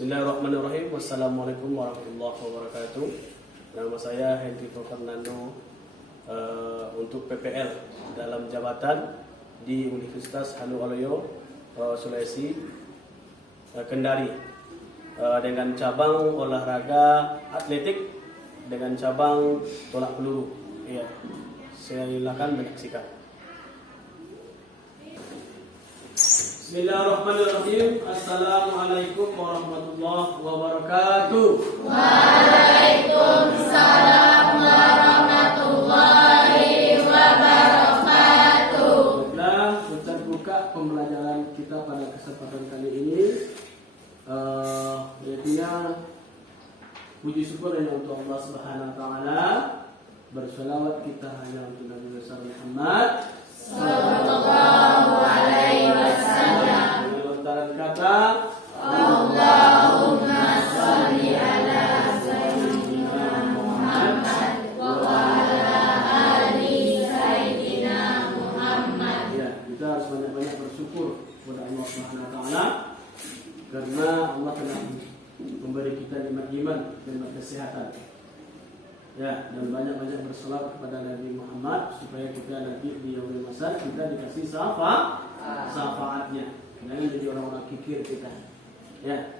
Bismillahirrahmanirrahim. Wassalamualaikum warahmatullahi wabarakatuh. Nama saya Hendri Fernando, untuk PPL dalam jabatan di Universitas Haluoleo, Sulawesi, Kendari, dengan cabang olahraga atletik dengan cabang tolak peluru. Iya, silakan menyaksikan. Bismillahirrahmanirrahim. Assalamualaikum warahmatullahi wabarakatuh. Waalaikumsalam warahmatullahi wabarakatuh. Baiklah, kita buka pembelajaran kita pada kesempatan kali ini. Yaitu puji syukur hanya untuk Allah Subhanahu wa taala. Berselawat kita hanya untuk Nabi besar Muhammad Sallallahu alaihi wasallam. Dengan lontaran kata Allahumma sholli ala sayyidina Muhammad wa ala ali sayyidina Muhammad. Ya, kita harus banyak-banyak bersyukur kepada Allah Subhanahu wa taala karena Allah telah memberi kita nikmat iman dan nikmat kesehatan. Ya, dan banyak-banyak berselawat kepada Nabi Muhammad supaya kita nanti di yaumul masar kita dikasih syafaatnya. Jangan jadi orang-orang kikir kita. Ya,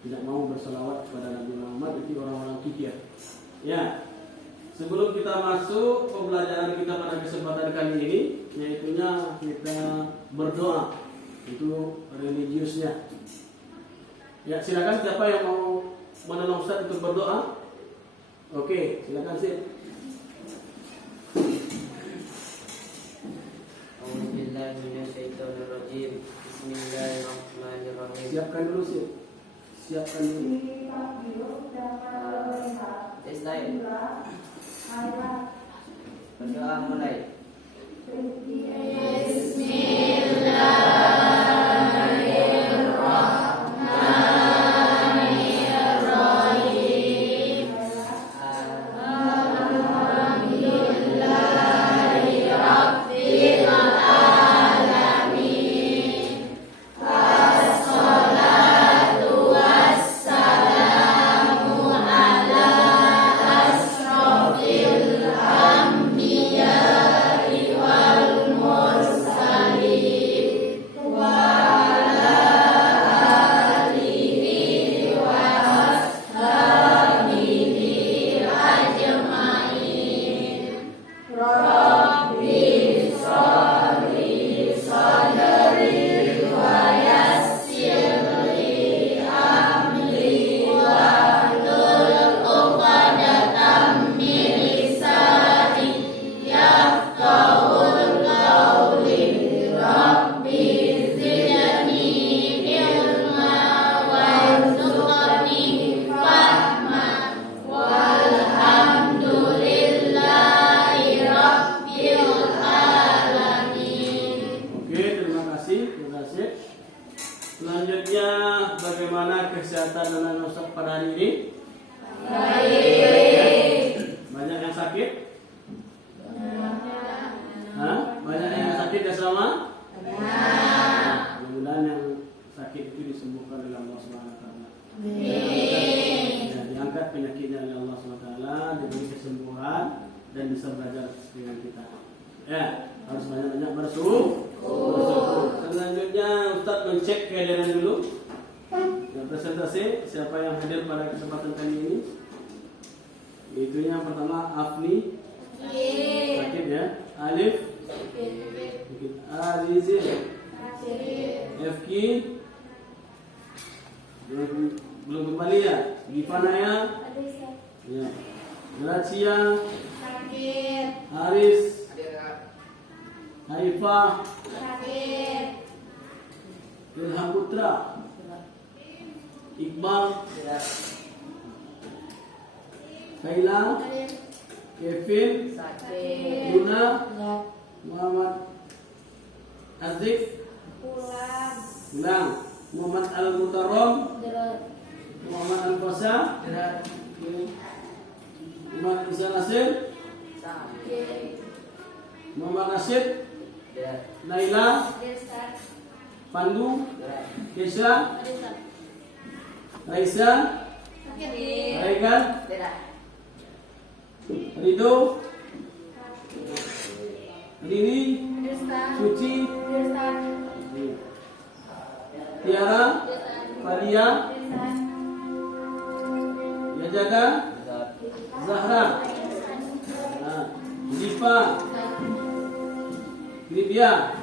tidak mau berselawat kepada Nabi Muhammad itu orang-orang kikir. Ya, sebelum kita masuk pembelajaran kita pada kesempatan kali ini, yaitunya kita berdoa. Itu religiusnya. Ya, silakan siapa yang mau menolong Ustaz untuk berdoa? Oke, silakan sih. A'udzubillahiminasyaitonirrajim. Bismillahirrahmanirrahim. Siapkan dulu sih. Siapkan dulu. Tes lain. Berdoa mulai. Selanjutnya, bagaimana kesehatan anak Ustaz pada hari ini? Baik. Banyak yang sakit? Banyak yang sakit ya sama? Mudah-mudahan yang sakit itu disembuhkan oleh Allah Subhanahu wa taala. Ya, diangkat penyakitnya oleh Allah Subhanahu wa taala, diberi kesembuhan dan bisa belajar dengan kita. Ya, harus banyak-banyak bersyukur. Selanjutnya Ustaz mencek kehadiran dulu. Ya, presentasi siapa yang hadir pada kesempatan kali ini? Itu yang pertama Afni. Sakit ya. Alif. Sakit. Azizi. Fki. Belum kembali ya. Gimana ya? Ya. Gracia. Haris. Haifah. Ilham Putra. Iqbal. Kaila. Kevin. Luna. Muhammad Aziz. Pulang. Muhammad Al-Mutarrom. Muhammad Al-Fasa. Muhammad Isa Nasir. Muhammad Nasir. Naila. Pandu. Kesha. Aisyah, Sakit. Aikan, Tidak. Rido, Riri, Ustaz. Suci, Ustaz. Tiara, Fadia, Ustaz. Ya Jaga, Zahra, nah, Zifa, Lydia,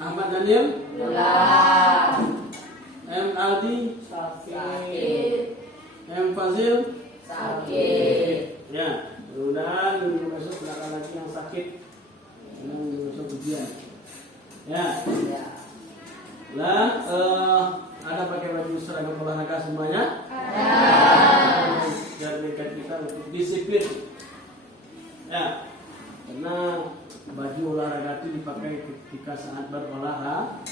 Ahmad Daniel, M. Aldi, Sakit. M. Fazil. Sakit. Ya, mudah-mudahan minggu besok tidak ada lagi yang sakit. Yang minggu besok ujian. Ya, Ya. lah ada pakai baju seragam olahraga semuanya. Biar dekat kita untuk disiplin. Ya, karena baju olahraga itu dipakai ketika saat berolahraga.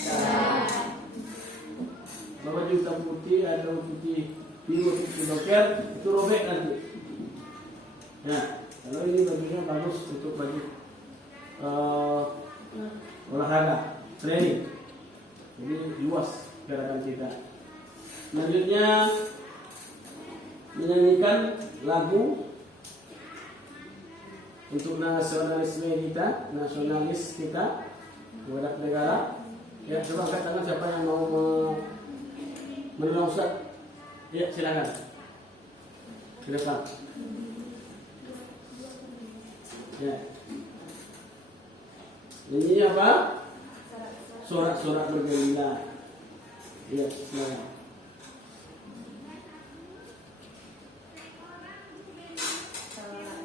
Baju hitam putih atau putih biru itu doker itu robek nanti. Ya, kalau ini bajunya bagus untuk baju olahraga, training. Jadi luas gerakan kita. Selanjutnya menyanyikan lagu untuk nasionalisme kita, nasionalis kita kepada negara. Ya, coba angkat tangan siapa yang mau menolong Ustaz. Ya, silakan. Ke depan. Ya. Ini apa? Sorak-sorak bergembira. Ya, silakan.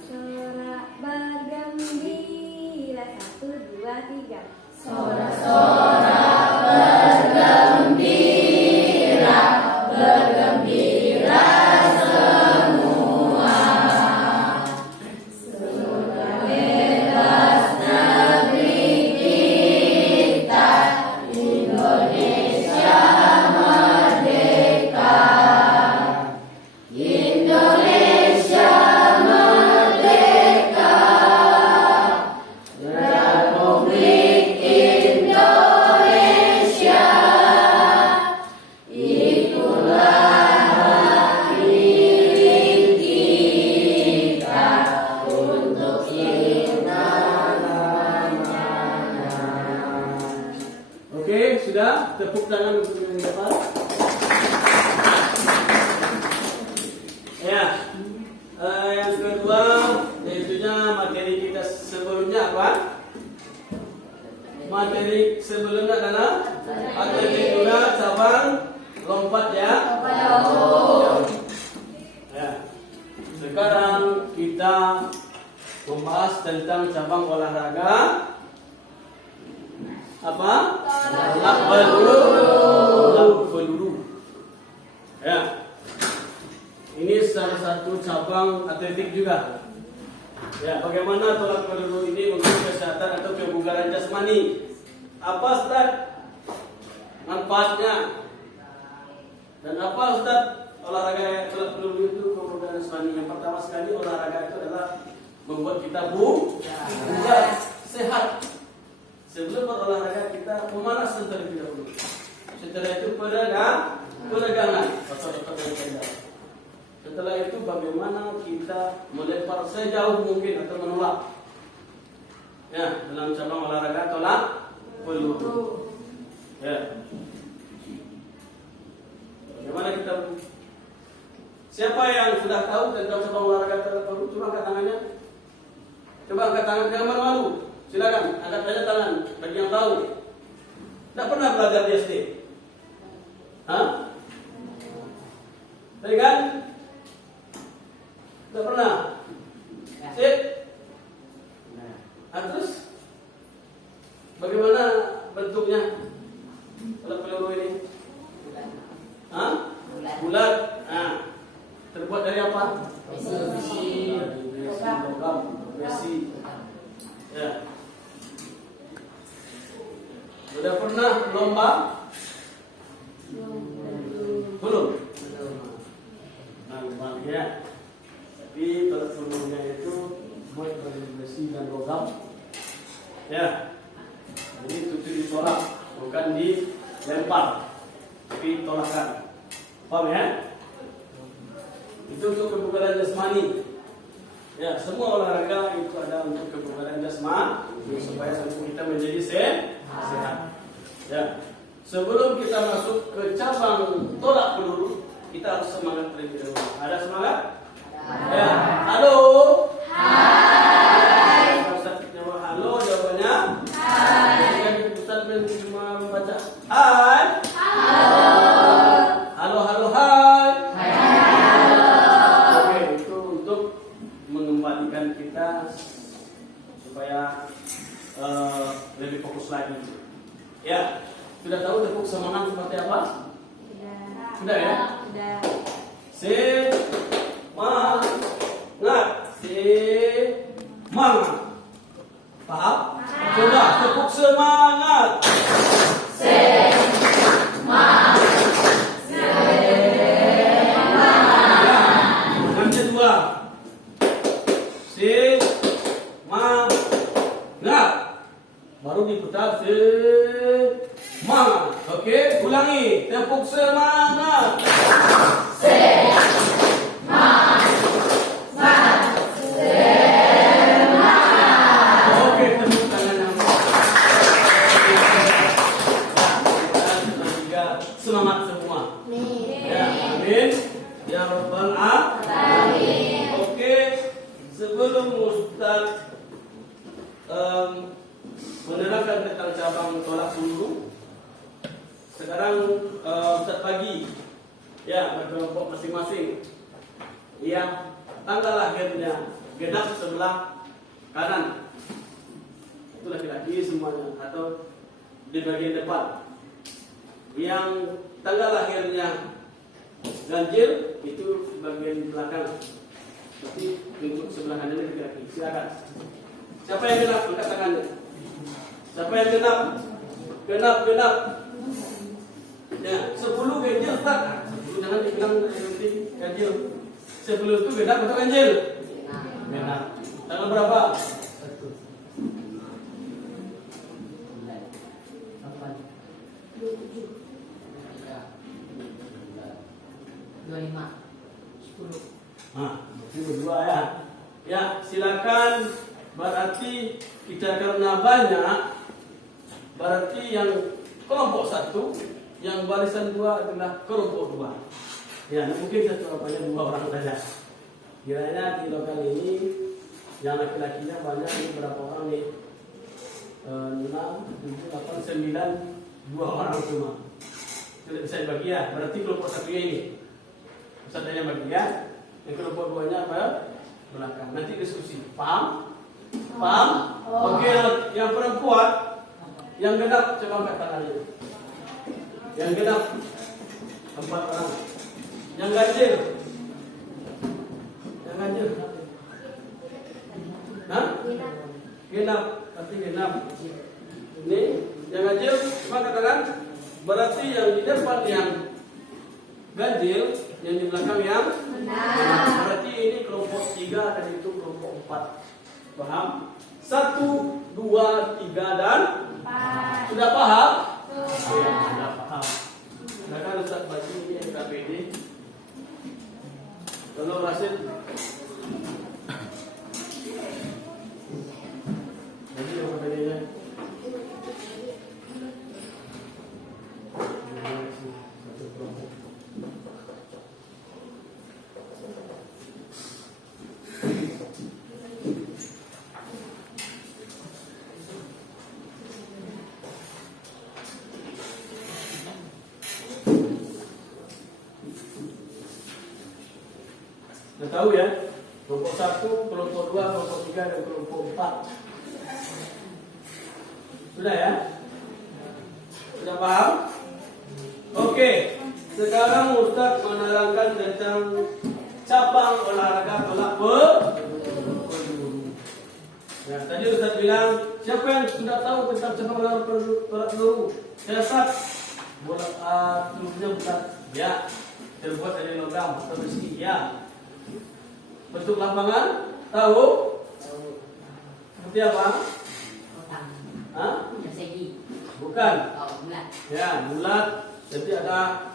Sorak bergembira 1, 2, 3. Sorak-sorak bergembira, bergembira semua. Sudah bebas negeri kita, Indonesia merdeka. Indonesia merdeka. Republik Indonesia, itulah milik kita untuk kita. Oke, sudah. Tepuk tangan untuk yang dapat. Ya. Yang kedua, yaitunya materi kita sebelumnya apa? Materi sebelumnya adalah atletik juga cabang lompat ya. Ya. Sekarang kita membahas tentang cabang olahraga apa? Tolak peluru. Ya. Ini salah satu cabang atletik juga. Ya, bagaimana tolak peluru ini untuk kesehatan atau kebugaran jasmani? Apa Ustaz manfaatnya? Dan apa Ustaz olahraga tolak peluru itu kebugaran jasmani? Yang pertama sekali olahraga itu adalah membuat kita bugar, sehat. Sebelum berolahraga kita memanaskan terlebih dahulu. Setelah itu peregangan otot-otot yang pendek. Setelah itu bagaimana kita melempar sejauh mungkin atau menolak. Ya, dalam cabang olahraga tolak peluru. Ya. Bagaimana kita? Siapa yang sudah tahu tentang cabang olahraga tolak peluru? Coba angkat tangannya. Coba angkat tangan, jangan malu-malu. Silakan, angkat saja tangan bagi yang tahu. Tidak pernah belajar di SD? Hah? Tadi kan? Tidak pernah? Sip? Nah, terus bagaimana bentuknya tolak peluru ini? Hah? Bulat. Nah, terbuat dari apa? Besi. Logam. Besi. Ya. Sudah pernah lomba? Belum. Nah, ya. Tapi tolak pelurunya itu buat dari besi dan logam. Ya. Jadi itu ditolak, bukan dilempar, tapi tolakan. Paham ya? Itu untuk kebugaran jasmani. Ya, semua olahraga itu ada untuk kebugaran jasmani supaya tubuh kita menjadi sehat. Ya. Sebelum kita masuk ke cabang tolak peluru, kita harus semangat terlebih dahulu. Ada semangat? Ya. Halo. Hai. Kalau Ustaz jawab halo, jawabannya hai. Yang Ustaz cuma membaca hai. Halo, halo, hai. Oke, itu untuk mengembalikan kita supaya lebih fokus lagi. Ya, sudah tahu tepuk semangat seperti apa? Sudah ya? Sudah. Semangat. Paham? Coba tepuk semangat. Yang kedua, semangat. Baru diputar semangat. Oke, ulangi. Tepuk semangat. Oke, tepuk tangan yang semangat semua. Ya, amin. Ya Rabbal alamin. Oke, sebelum Ustaz menerangkan tentang cabang tolak peluru, sekarang Ustaz bagi ya berkelompok masing-masing yang tanggal lahirnya genap sebelah kanan, itu laki-laki semuanya atau di bagian depan. Yang tanggal lahirnya ganjil itu bagian belakang, tapi untuk sebelah kanannya laki-laki. Silakan. Siapa yang genap? Angkat tangannya. Siapa yang genap? Genap. Ya, 10 ganjil Ustaz. 10 jangan dibilang nanti ganjil. 10 itu genap atau ganjil? Genap. Tanggal berapa? 25, 10. Nah, itu berdua ya. Ya, silakan. Berarti kita karena banyak, berarti yang kelompok 1, yang barisan 2 adalah kelompok 2. Ya, mungkin satu apanya 2 orang saja. Kiranya di lokal ini yang laki-lakinya banyak, ini berapa orang nih? 6, 7, 8, 9, 2 orang cuma. Tidak bisa dibagi ya. Berarti kelompok 1-nya ini. Ustaznya bagi ya. Yang kelompok 2-nya apa? Belakang. Nanti diskusi. Paham? Paham? Oke, yang perempuan, yang genap coba angkat tangannya. Yang genap 4 orang. Yang ganjil. Yang ganjil. Hah? Genap. Tapi genap. Ini yang ganjil coba angkat tangan. Berarti yang di depan yang ganjil, yang di belakang yang genap. Berarti ini kelompok 3 dan itu kelompok 4. Paham? 1, 2, 3 dan 4. Sudah paham? Sudah paham. Silakan Ustaz baca ini NKPD. Tolong Rasid. Jadi NKPD-nya. Sudah tahu ya, kelompok 1, kelompok 2, kelompok 3, dan kelompok 4. Sudah ya? Sudah paham? Oke, sekarang Ustaz menerangkan tentang cabang olahraga tolak peluru. Ya, tadi Ustaz bilang, siapa yang sudah tahu tentang cabang olahraga tolak peluru? Siasat, bola pelurunya bukan ya, terbuat dari logam atau besi ya. Bentuk lapangan tahu? Seperti apa? Kotak. Hah? Persegi. Bukan. Oh, bulat. Ya, bulat. Jadi ada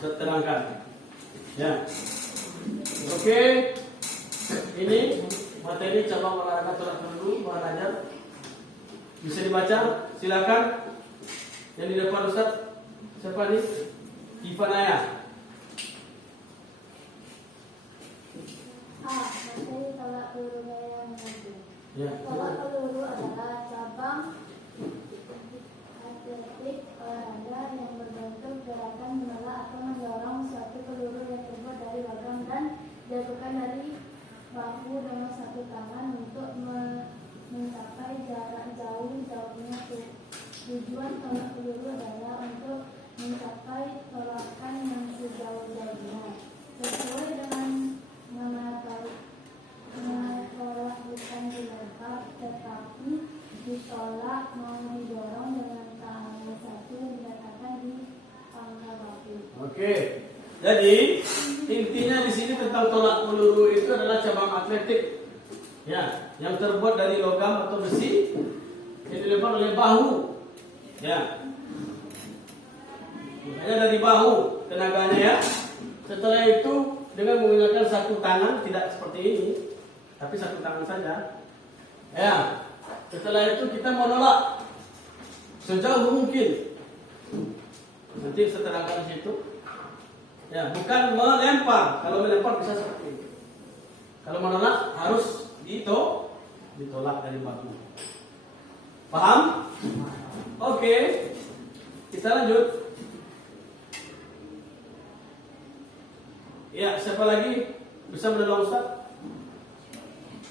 saya terangkan. Ya. Oke. Ini materi cabang olahraga tolak peluru bahan ajar. Bisa dibaca? Silakan. Yang di depan Ustaz. Siapa nih? Ivanaya. Materi tolak peluru yang mengaji. Ya. Tolak peluru adalah cabang atletik olahraga yang berbentuk gerakan menolak atau mendorong suatu peluru yang terbuat dari logam dan dijatuhkan dari bahu dengan satu tangan untuk mencapai jarak jauhnya. Tujuan tolak peluru adalah untuk mencapai tolakan yang sejauh-jauhnya sesuai dengan menolak bukan dilempar tetapi ditolak mau didorong dengan tangan satu yang dikatakan di pangkal bahu. Oke. Jadi intinya di sini tentang tolak peluru itu adalah cabang atletik. Ya, yang terbuat dari logam atau besi yang dilempar oleh bahu. Ya. Makanya dari bahu tenaganya ya. Setelah itu dengan menggunakan satu tangan, tidak seperti ini, tapi satu tangan saja. Ya. Setelah itu kita menolak sejauh mungkin. Nanti saya terangkan di situ. Ya, bukan melempar. Kalau melempar bisa seperti ini. Kalau menolak harus ditolak dari bahu. Paham? Oke. Kita lanjut. Ya, siapa lagi bisa menolong Ustaz?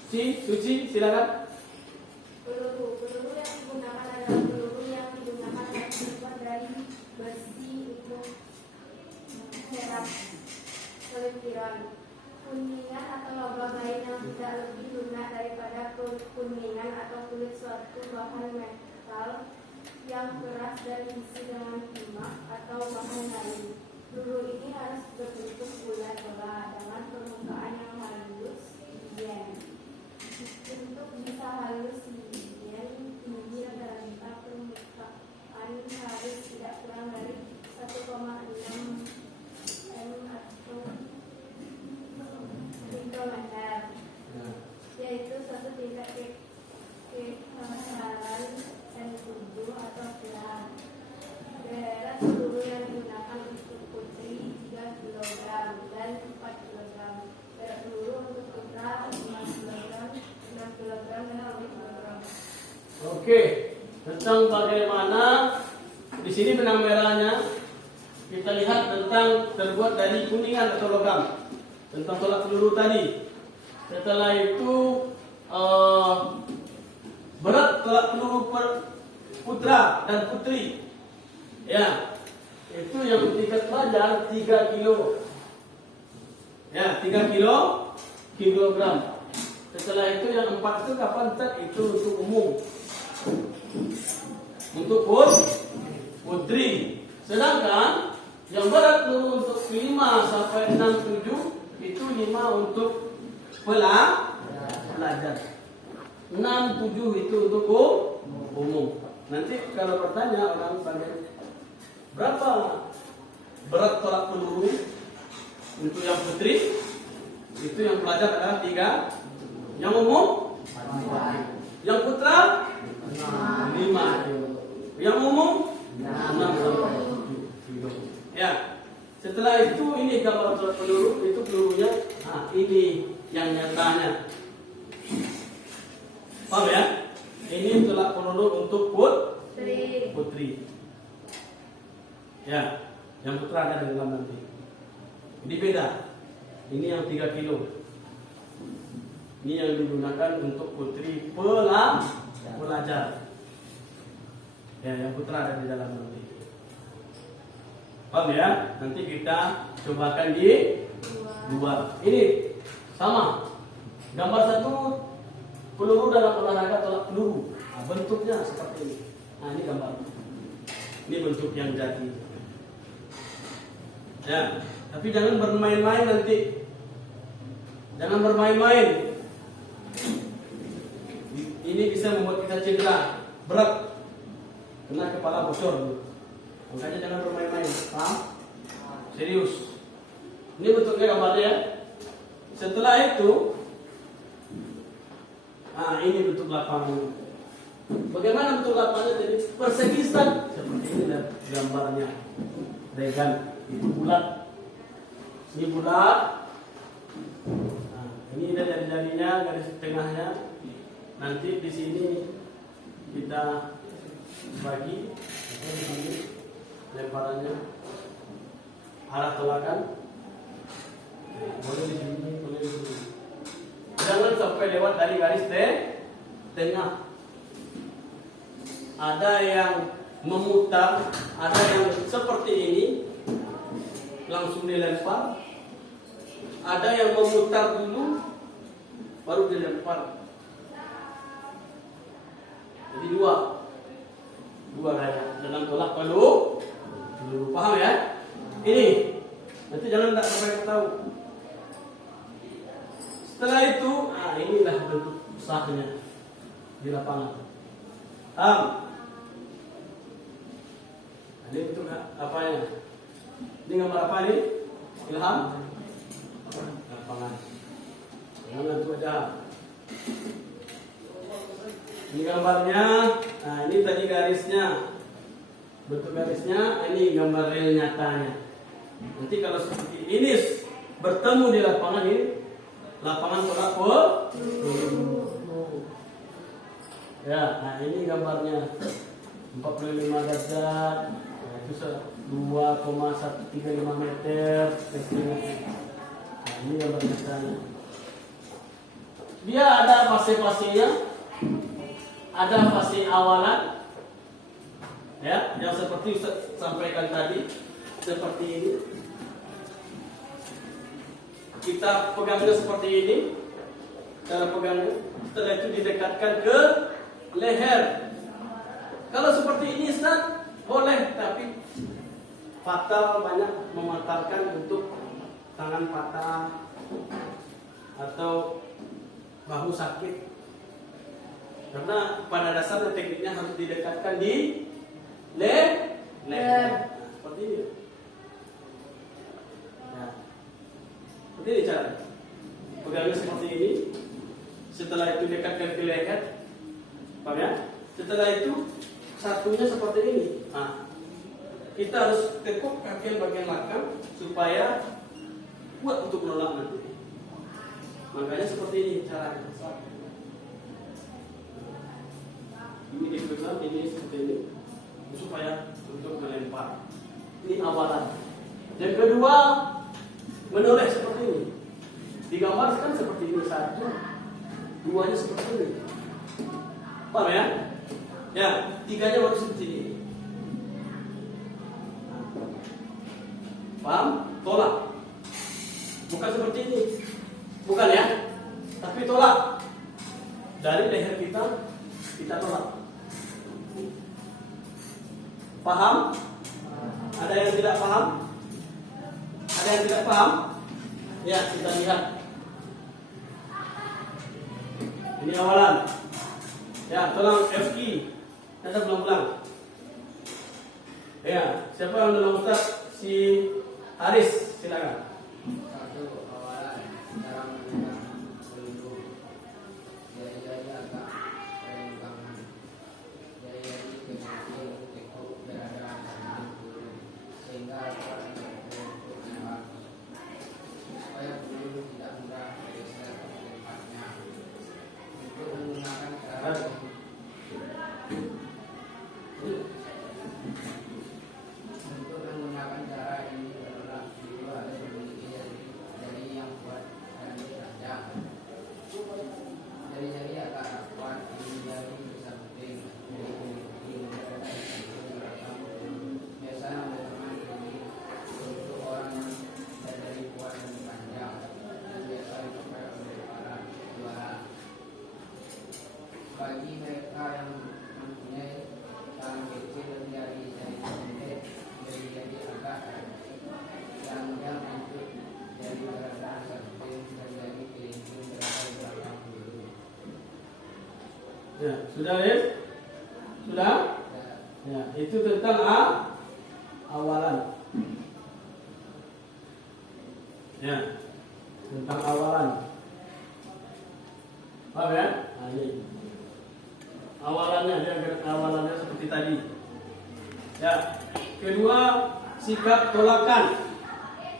Suci, silakan. Peluru yang digunakan adalah peluru yang digunakan dan terbuat dari besi untuk serap pelentiran. Kuningan atau logam lain yang tidak lebih lunak daripada kuningan atau kulit suatu bahan metal yang keras dan diisi dengan timah atau bahan lain. Peluru ini harus berbentuk bulat bola dengan permukaan yang halus higien. Untuk bisa halus higien, tinggi rata-rata permukaan harus tidak kurang dari 1,6 m atau mikrometer, yaitu suatu tingkat kehasaran N7 atau gelar. Berat peluru yang digunakan untuk putri 3 kg dan 4 kg. Berat peluru untuk putra 5 kg, 6 kg dan 8 kg. Oke, tentang bagaimana di sini benang merahnya kita lihat tentang terbuat dari kuningan atau logam. Tentang tolak peluru tadi. Setelah itu berat tolak peluru per putra dan putri. Ya, itu yang tingkat pelajar 3 kilo. Ya, 3 kilogram. Setelah itu yang 4 itu kapan Ustaz? Itu untuk umum. Untuk putri. Sedangkan yang berat peluru untuk 5 sampai 6, 7 itu 5 untuk pelajar. 6, 7 itu untuk umum. Nanti kalau bertanya orang tanya berapa berat tolak peluru untuk yang putri, itu yang pelajar adalah 3, yang umum 4, yang putra 5, yang umum 6 sampai 7. Ya. Setelah itu ini gambar tolak peluru, itu pelurunya. Nah, ini yang nyatanya. Paham ya? Ini tolak peluru untuk putri. Ya, yang putra ada di dalam nanti. Ini beda. Ini yang 3 kilo. Ini yang digunakan untuk putri pelajar. Ya, yang putra ada di dalam nanti. Paham ya? Nanti kita cobakan di dua. Ini sama. Gambar satu peluru dalam olahraga tolak peluru. Nah, bentuknya seperti ini. Nah, ini gambar. Ini bentuk yang jadi. Ya, tapi jangan bermain-main nanti. Jangan bermain-main. Ini bisa membuat kita cedera, berat, kena kepala bocor. Makanya jangan bermain-main. Paham? Serius. Ini bentuknya gambarnya ya. Setelah itu, ini bentuk lapangan. Bagaimana bentuk lapangan? Jadi persegi seperti ini dan gambarnya. Regan itu bulat. Ini bulat. Nah, ini jari-jarinya, garis tengahnya. Nanti di sini kita bagi di sini lemparannya arah tolakan. Boleh di sini, boleh di sini. Jangan sampai lewat dari garis tengah. Ada yang memutar, ada yang seperti ini langsung dilempar. Ada yang memutar dulu baru dilempar. Jadi dua gaya dengan tolak peluru. Paham ya? Ini nanti jangan tak sampai tahu. Setelah itu, inilah bentuk sahnya di lapangan. Ini bentuk apanya? Ini gambar apa ini? Ilham? Lapangan. Jangan itu aja. Ini gambarnya. Nah, ini tadi garisnya. Bentuk garisnya. Ini gambar real nyatanya. Nanti kalau seperti ini bertemu di lapangan ini, lapangan tolak ya. Nah, ini gambarnya 45 derajat. Nah, itu 2,135 meter. Nah, ini gambar nyatanya. Dia ada fase-fasenya. Ada fase awalan, ya, yang seperti Ustaz sampaikan tadi, seperti ini. Kita pegangnya seperti ini, cara pegangnya. Setelah itu didekatkan ke leher. Kalau seperti ini Ustaz, boleh, tapi fatal, banyak mematalkan untuk tangan patah atau bahu sakit. Karena pada dasarnya tekniknya harus didekatkan di leher. Nah, seperti ini. Nah, seperti ini cara. Pegangnya seperti ini. Setelah itu dekatkan ke leher. Paham ya? Setelah itu satunya seperti ini. Nah, kita harus tekuk kaki bagian belakang supaya kuat untuk menolak nanti. Makanya seperti ini caranya. Ini dipegang, ini seperti ini supaya untuk melempar. Ini awalan. Yang kedua, menoleh seperti ini. Digambarkan seperti ini, satu, duanya seperti ini. Paham ya? Ya, tiganya baru seperti ini. Paham? Tolak. Bukan seperti ini. Bukan ya? Tapi tolak. Dari leher kita tolak. Paham? Ada yang tidak paham? Ada yang tidak paham? Ya, kita lihat. Ini awalan. Ya, tolong FQ. Kita belang-belang. Ya, siapa yang nolong Ustaz? Si Haris, silakan. Satu, awalan cara menekan peluru. Jari-jari agak perenggangan. Jari-jari kecil tekuk berada sambil turun sehingga akan untuk menembak. Supaya peluru tidak mudah bergeser ke tempatnya. Untuk menggunakan cara ini adalah peluru harus memiliki jari yang kuat dan tajam. Jari-jari agak rapat, ini jari bersambung, jari kelingking berada di samping belakang peluru. Biasanya menggunakan ini untuk orang yang jari kuat dan panjang, dan biasa dipakai oleh para juara. Bagi mereka yang mempunyai tangan kecil dan jari-jari pendek, jari-jari agak panjang untuk jari berada di samping dan jari kelingking berada di belakang peluru. Ya, sudah ya? Sudah? Ya, itu tentang awalan. Ya, tentang awalan. Paham ya? Nah, ini awalannya seperti tadi. Ya, kedua sikap tolakan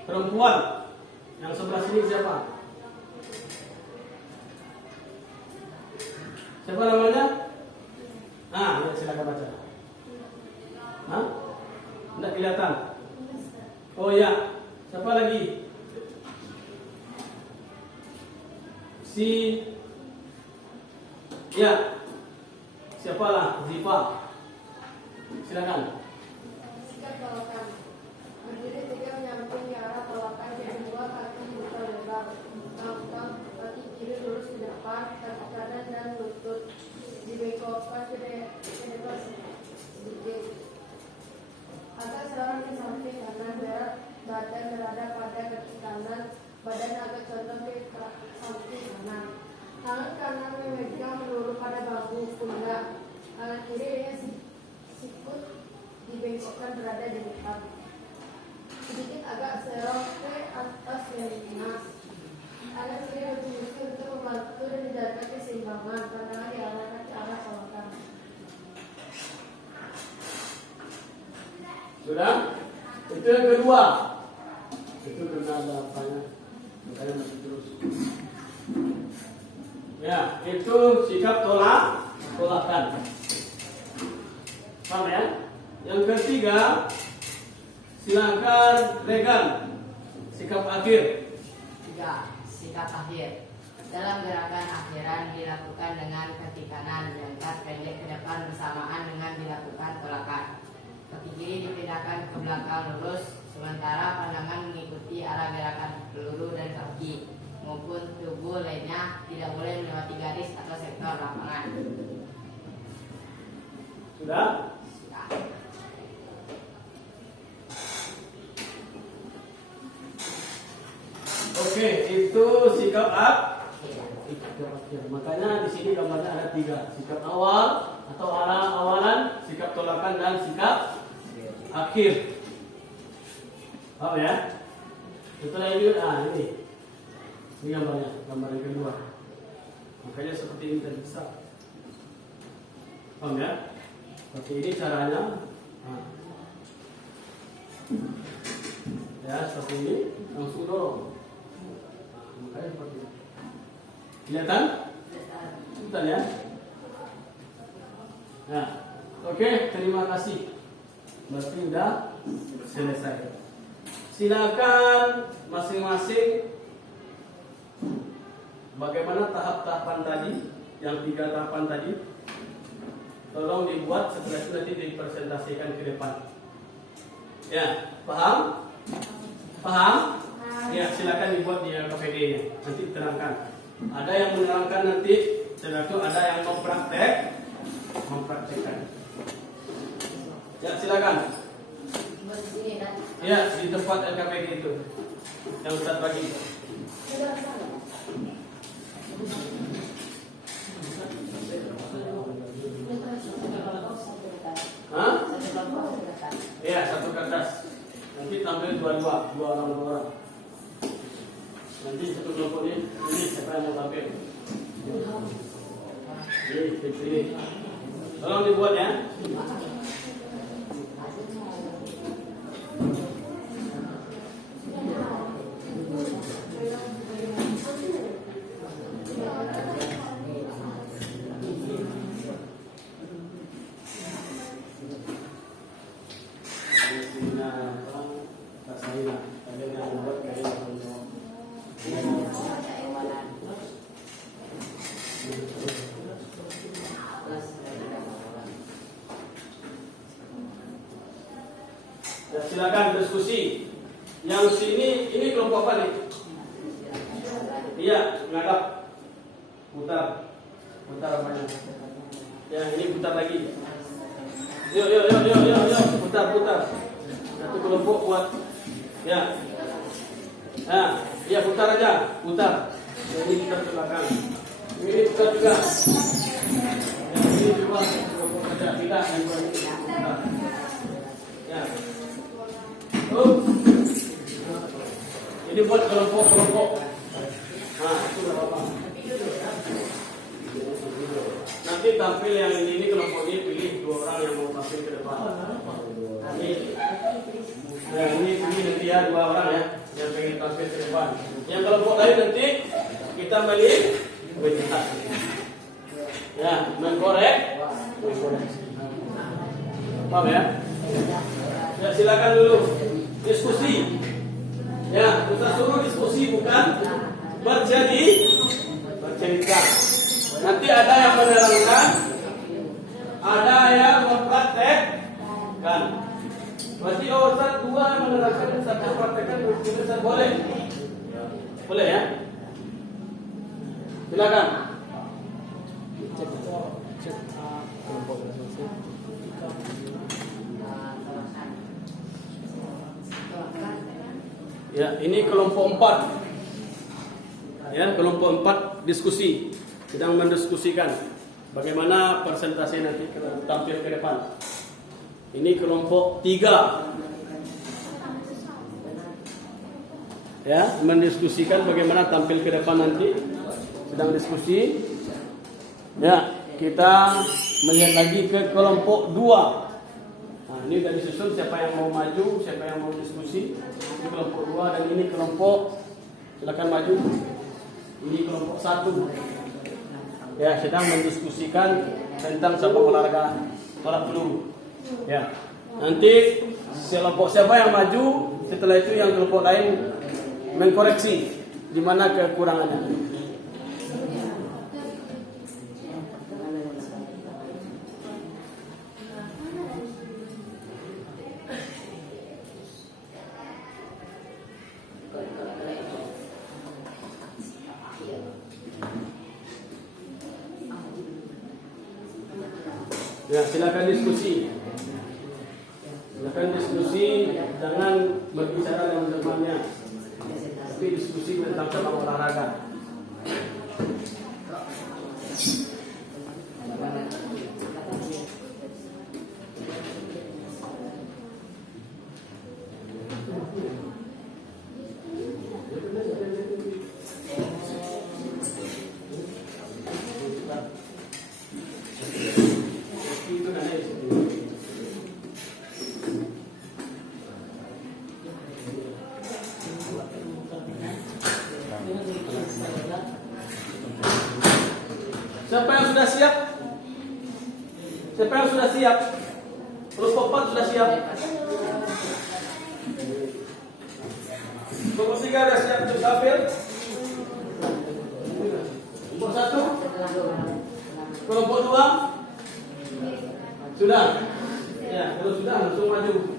perempuan. Yang sebelah sini siapa? Siapa namanya? Nah, ya, silakan baca. Hah? Tidak kelihatan. Oh ya, siapa lagi? Ya, siapalah? Ziva. Silakan. Sikap tolakan. Berdiri tegak menyamping ke arah tolakan, kedua kaki buka lebar, kaki kiri lurus ke depan, kaki kanan dan lutut dibengkokkan ke depan sedikit. Agak serong ke samping kanan, berat badan berada pada kaki kanan, badan agak condong ke samping kanan. Tangan kanan memegang peluru pada bahu pundak, tangan kiri dengan sikut dibengkokkan berada di depan. Sedikit agak serong ke atas yang tangan kiri berfungsi untuk membantu dan menjaga keseimbangan. Pandangan diarahkan ke arah tolakan. Sudah? Itu yang kedua. Itu karena ada apanya, makanya masih terus. Ya, itu sikap tolakan. Paham ya? Yang ketiga, silakan Regan. Sikap akhir. 3. Sikap akhir. Dalam gerakan akhiran dilakukan dengan kaki kanan diangkat pendek ke depan bersamaan dengan dilakukan tolakan. Kaki kiri dipindahkan ke belakang lurus, sementara pandangan mengikuti arah gerakan peluru dan kaki maupun tubuh lainnya tidak boleh melewati garis atau sektor lapangan. Sudah? Oke, itu sikap akhir. Makanya di sini gambarnya ada 3. Sikap awal atau awalan, sikap tolakan dan sikap akhir. Paham ya? Setelah ini ini gambarnya, gambar yang kedua. Makanya seperti ini tadi bisa. Paham ya? Seperti ini caranya. Nah. Ya, seperti ini langsung dorong. Makanya seperti ini. Kelihatan? Kelihatan ya? Nah, oke, terima kasih. Berarti sudah selesai. Silakan masing-masing bagaimana tahap-tahapan tadi, yang 3 tahapan tadi, tolong dibuat, setelah itu nanti dipresentasikan ke depan. Ya, paham? Paham? Ya, silakan dibuat di KPD-nya. Nanti diterangkan. Ada yang menerangkan nanti, setelah itu ada yang mempraktekkan. Ya, silakan. Ya, di tempat LKPD itu yang Ustaz bagi. Hah? Ya, 1 kertas. Nanti tampil 2 orang. Nanti 1 kelompok ini siapa yang mau tampil? Ini. Tolong dibuat ya. Ya, silakan diskusi. Yang sini, ini kelompok apa nih? Iya, ngadap. Putar apanya? Ya, ini putar lagi. Yuk, putar. Satu kelompok buat. Ya. Nah, iya putar aja, putar. Ini putar ke belakang. Ini putar juga. Yang ini juga kelompok aja, tidak yang dua ini. Putar. Ya. Ini buat kelompok-kelompok. Nah, itu nggak apa-apa. Nanti tampil yang ini kelompok ini pilih 2 orang yang mau tampil ke depan. Nah, ini nanti ya 2 orang ya yang pengen tampil ke depan. Yang kelompok lain nanti kita balik bercetak. Ya, mengkorek. Paham ya? Ya, silakan dulu diskusi. Ya, kita suruh diskusi bukan bercerita. Nanti ada yang menerangkan, ada yang mempraktekkan. Berarti Ustaz 2 menerangkan dan 1 praktekkan, Ustaz boleh? Boleh ya? Silakan. Ya, ini kelompok 4. Ya, kelompok 4 diskusi. Sedang mendiskusikan bagaimana presentasi nanti tampil ke depan. Ini kelompok 3. Ya, mendiskusikan bagaimana tampil ke depan nanti. Sedang diskusi. Ya, kita melihat lagi ke kelompok 2. Nah, ini sudah disusun siapa yang mau maju, siapa yang mau diskusi. Ini kelompok 2 dan ini kelompok, silakan maju. Ini kelompok 1. Ya, sedang mendiskusikan tentang cabang olahraga tolak peluru. Ya, nanti kelompok siapa yang maju, setelah itu yang kelompok lain mengkoreksi di mana kekurangannya. Ya, silakan diskusi. Silakan diskusi, jangan berbicara dengan temannya. Tapi diskusi tentang cabang olahraga. Siapa yang sudah siap? Siapa yang sudah siap? Kelompok 4 sudah siap? Kelompok 3 sudah siap untuk tampil? Kelompok 1? Kelompok 2? Sudah? Ya, kalau sudah langsung maju.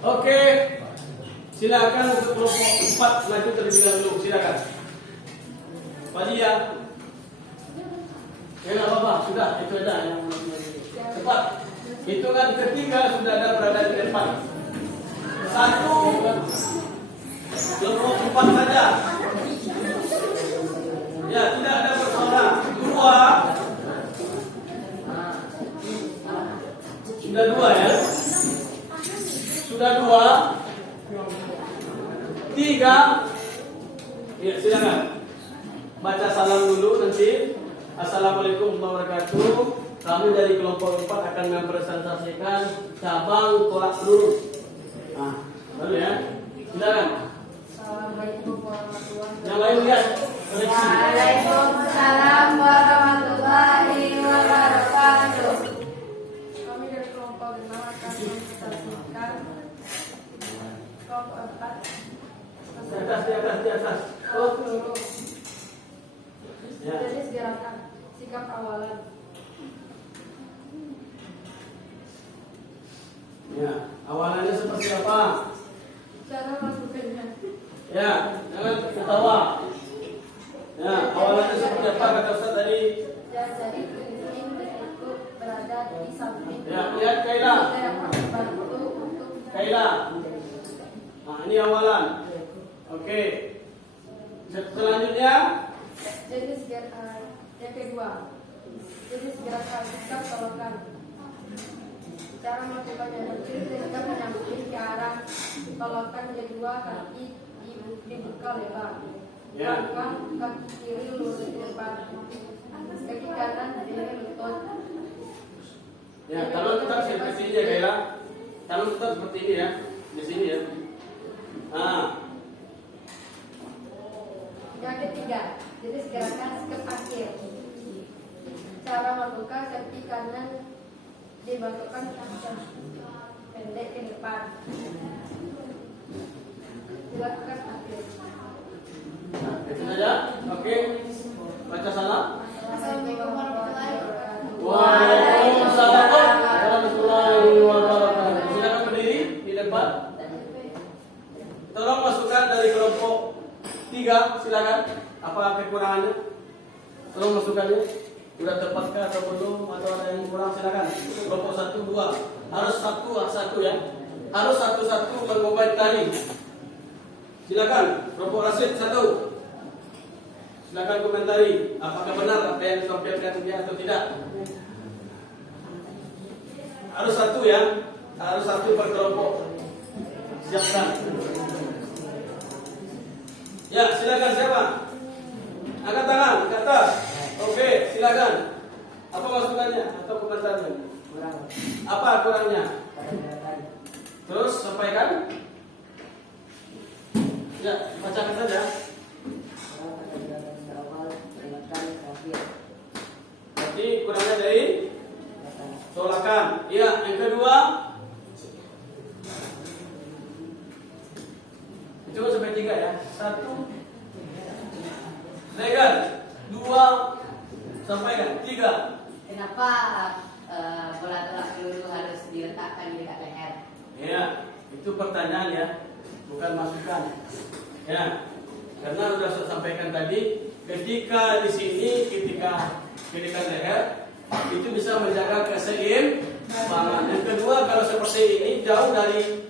Oke, silakan untuk kelompok 4 maju terlebih dahulu. Silakan. Pak Dia. Ya nggak apa-apa, sudah itu aja yang cepat. Hitungan ketiga sudah ada berada di depan. 1, kelompok 4 saja. Ya, tidak ada bersuara. 2, sudah 2 ya. Sudah 2, 3. Ya, silakan. Baca salam dulu nanti. Assalamualaikum warahmatullahi wabarakatuh. Kami dari kelompok 4 akan mempresentasikan cabang tolak peluru. Nah, lalu ya. Silakan. Assalamualaikum warahmatullahi wabarakatuh. Yang lain lihat. Waalaikumsalam warahmatullahi wabarakatuh. Kami dari kelompok 6 akan mempresentasikan kelompok 4. Di atas. Tolak peluru. Ya. Jenis gerakan, sikap awalan. Ya, awalannya seperti apa? Cara melakukannya. Ya, jangan ketawa. Ya, awalannya seperti apa kata Ustaz tadi? Jadi prinsip itu berada di samping. Ya, lihat Kaila. Saya dapat membantu untuk Kaila. Nah, Ini awalan. Oke. Selanjutnya Jenis yang kedua, jenis gerakan sikap tolokan. Cara melakukannya berdiri dengan menyambung ke arah tolokan kedua, kaki dibuka lebar. Ya. Kaki kiri lurus ke depan, kaki kanan berdiri lutut. Ya, kalau tetap seperti ini ya, Kaila. Kalau tetap seperti ini ya, di sini ya. Nah, Yang ketiga, jenis gerakan sikap akhir. Cara membuka kaki kanan dibatukan pendek ke depan. Dilakukan akhir. nah, itu saja. Oke. Baca salam. Assalamualaikum warahmatullahi wabarakatuh. Waalaikumsalam warahmatullahi wabarakatuh. Silakan berdiri di depan. Tolong masukkan dari kelompok 3, silakan. Apa kekurangannya? Tolong masukkannya. Sudah tepatkah atau belum? Atau ada yang kurang? Silakan. Kelompok 1, 2. Harus satu ya. Harus satu-satu mengomentari. Silakan. Kelompok Rasid 1. Silakan komentari. Apakah benar apa yang disampaikan dia atau tidak? Harus satu ya. Harus satu per kelompok. Siapkan. Ya, silakan siapa? Angkat tangan ke atas. Oke, silakan. Apa masukannya atau komentarnya? Apa kurangnya? Terus sampaikan. Ya, bacakan saja. Berarti kurangnya dari tolakan. Iya, yang kedua. Coba sampai 3 ya. 1. Legal. 2. Sampaikan. 3. Kenapa bola tolak peluru harus diletakkan di dekat leher? Ya, itu pertanyaan ya, bukan masukan. Ya, karena sudah saya sampaikan tadi, ketika di sini, ketika leher, itu bisa menjaga keseimbangan. Yang kedua, kalau seperti ini jauh dari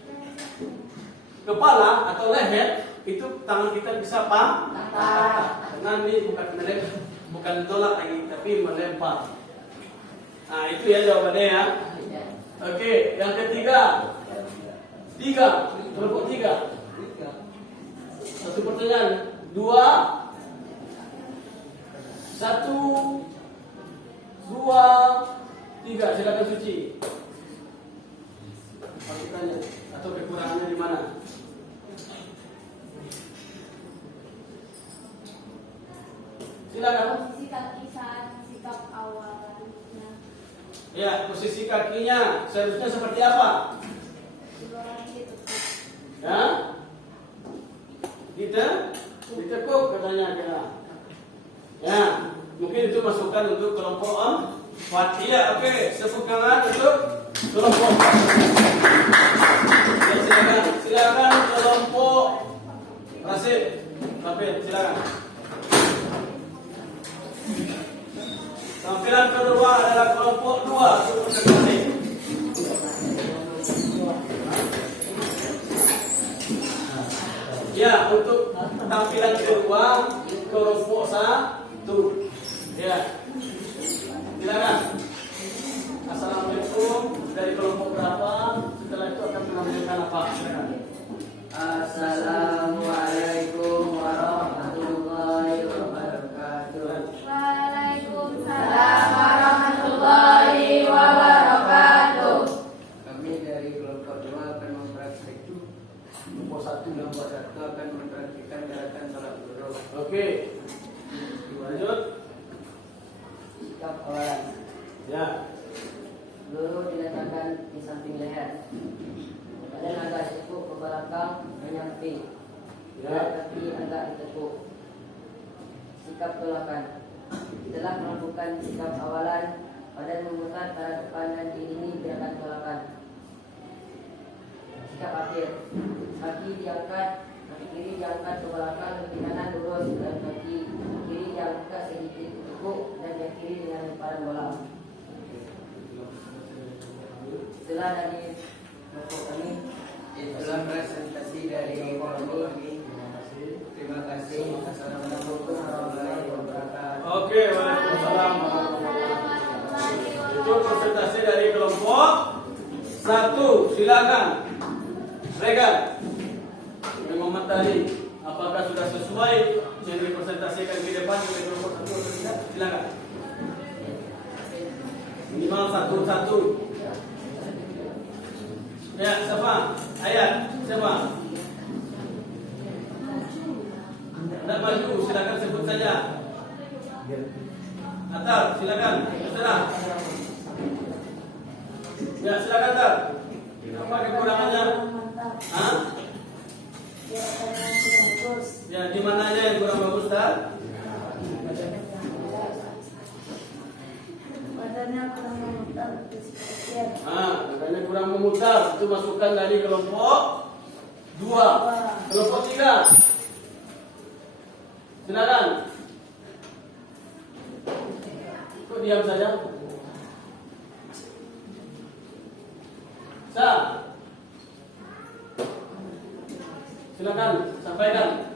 kepala atau leher, itu tangan kita bisa karena ini bukan tolak lagi, tapi melempar. Nah, itu ya jawabannya ya. Oke, yang ketiga. 3, kelompok 3. Satu pertanyaan. 2. 1, 2, 3. Silakan Suci. Masukannya atau kekurangannya di mana? Silakan. Posisi kaki saat sikap awalnya. Ya, posisi kakinya seharusnya seperti apa? Ya, ditekuk katanya kira. Ya, mungkin itu masukan untuk kelompok 4. Iya, oke. Tepuk tangan untuk kelompok 4. Ya, silakan kelompok Rasid. Silakan. Tampilan kedua adalah kelompok 2. Ya, untuk tampilan kedua kelompok 1. Ya, silakan. Assalamualaikum. Dari kelompok berapa? Setelah itu akan menampilkan apa? Silakan. Assalamualaikum warahmatullahi wabarakatuh. Waalaikumsalam warahmatullahi wabarakatuh. Kami dari kelompok 2 akan mempraktikkan kelompok 1 akan mempraktikkan gerakan tolak peluru. Oke. Lanjut. Sikap awalan. Ya. Peluru diletakkan di samping leher. Badan agak ditekuk ke belakang menyamping. Ya. Kaki agak ditekuk. Sikap tolakan. Setelah melakukan sikap awalan, badan memutar ke arah depan dan diiringi gerakan tolakan. Sikap akhir. Kaki diangkat, kaki kiri diangkat ke belakang, kaki kanan lurus dan kaki kiri diangkat sedikit ditekuk dan kaki kiri dengan lemparan bola. Setelah dari kelompok kami, Itulah presentasi dari silakan. Regan. Muhammad tadi, apakah sudah sesuai yang dipresentasikan di depan oleh kelompok 1 atau tidak? Silakan. Minimal satu. Ya, siapa? Ayat, siapa? Anda maju, silakan sebut saja. Atar, silakan. Terserah. Ya, silakan Atar. Apa kekurangannya? Hah? Ya, di mananya yang kurang bagus, Tar? Badannya kurang memutar. Badannya kurang memutar. Itu masukan dari kelompok 2. Kelompok 3. Silakan. Kok diam saja? Silakan sampaikan.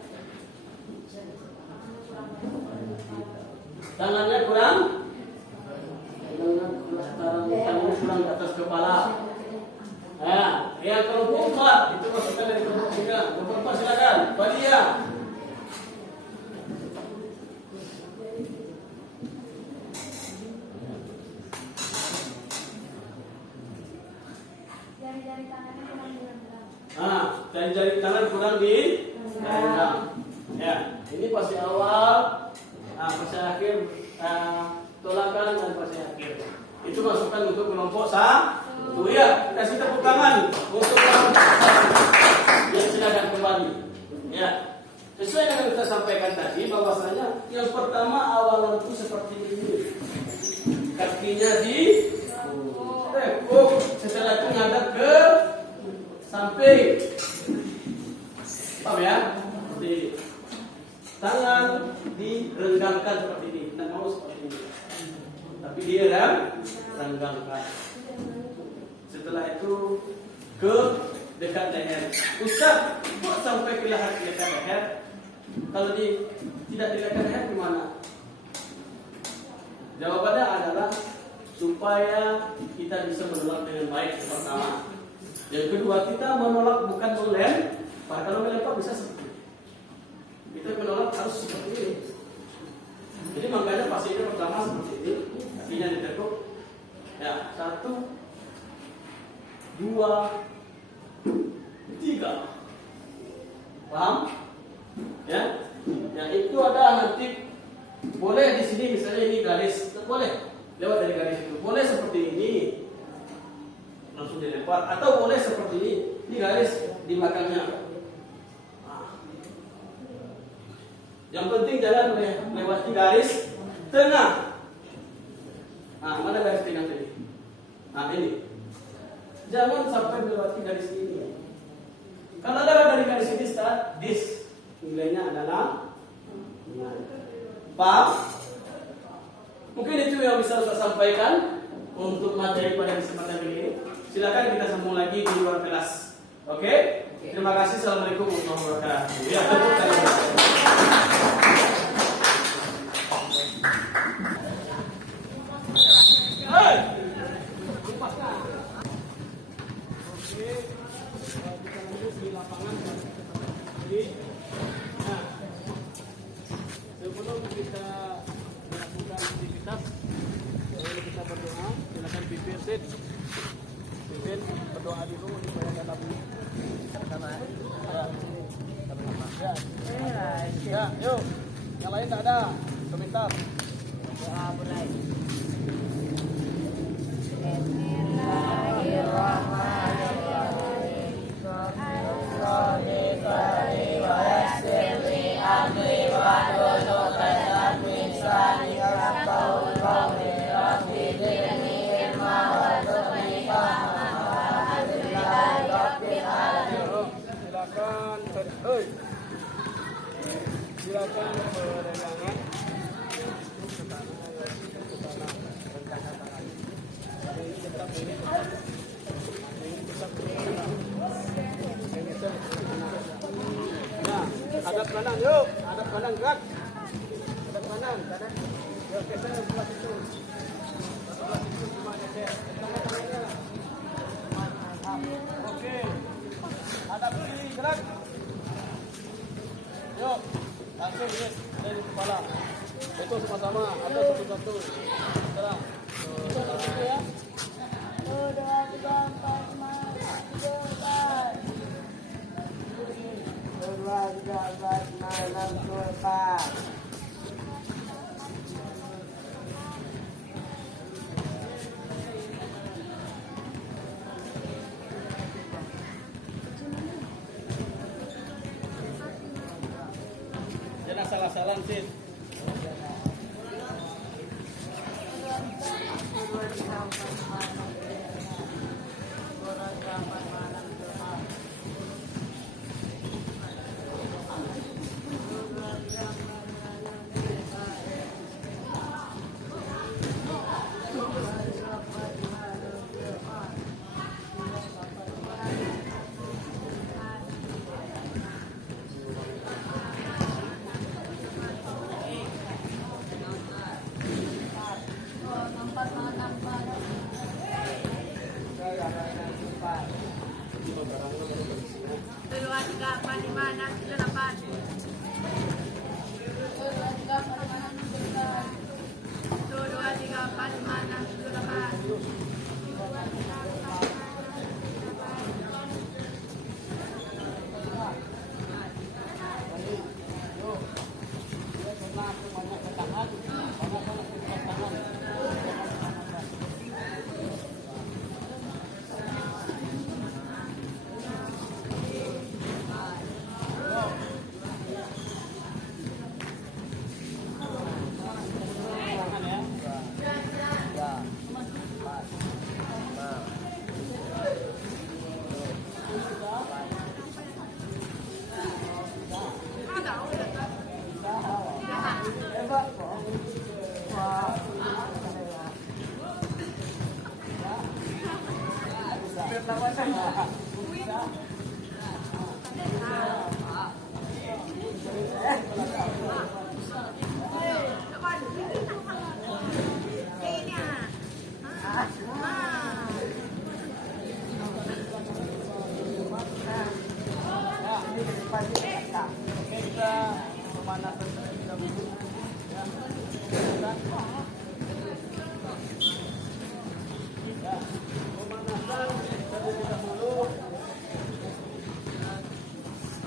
Tangannya kurang di atas kepala. Yang kelompok 4 itu masukan dari kelompok 3. Kelompok 4 silakan. Badia. Jari-jari tangannya kurang direndam. Jari-jari tangan kurang direndam. Ya, ini fase awal, fase akhir, tolakan dan fase akhir. Itu masukan untuk kelompok 1. Ya, kasih tepuk tangan untuk kelompok 1. Ya, silakan kembali. Ya, sesuai dengan yang kita sampaikan tadi, bahwasanya yang pertama awalan itu seperti ini. Kakinya di tekuk, setelah itu ngadap ke samping. Paham ya? Seperti tangan direnggangkan seperti ini. Tidak mau seperti ini, tapi direnggangkan. Setelah itu ke dekat leher. Ustaz, kok sampai ke dekat leher? Kalau tidak di dekat leher gimana? Jawabannya adalah supaya kita bisa menolak dengan baik, yang pertama. Yang kedua, kita menolak bukan melempar. Kalau melempar bisa seperti ini. Kita menolak harus seperti ini. Jadi makanya pasiennya pertama seperti ini, kakinya ditekuk. Ya, 1, 2, 3. Paham? Ya. Yang itu ada nanti boleh di sini misalnya ini garis, boleh lewat dari garis itu. Boleh seperti ini, langsung dilempar, atau boleh seperti ini garis di belakangnya. Yang penting jangan melewati garis tengah. Mana garis tengah tadi? Ini. Jangan sampai melewati garis ini. Kalau lewat dari garis ini, start this. Nilainya adalah paham? Mungkin itu yang bisa saya sampaikan untuk materi pada kesempatan ini. Silakan kita sambung lagi di luar kelas. Oke? Terima kasih. Assalamualaikum warahmatullahi wabarakatuh. Ya, tepuk tangan. Sebelum kita melakukan aktivitas, kita berdoa. Silakan pimpin berdoa dulu supaya dalam ya, yuk. Yang lain tak ada. Sebentar. Doa mulai. Silakan peregangan. Nah, hadap kanan, yuk. Hadap kanan, gerak. Hadap kanan. Yuk, kita sebelah situ. Sebelah situ cuma geser. Oke. Hadap kiri, gerak. Yuk. Langsung yes. Dari kepala. Itu sama-sama. Ada satu-satu. Sekarang. Satu ya. 1, 2, 3, 4, 5, 6, 7, 8. 1, 2, 3, 4, 5, 6, 7, 8. Jangan salah-salah sih.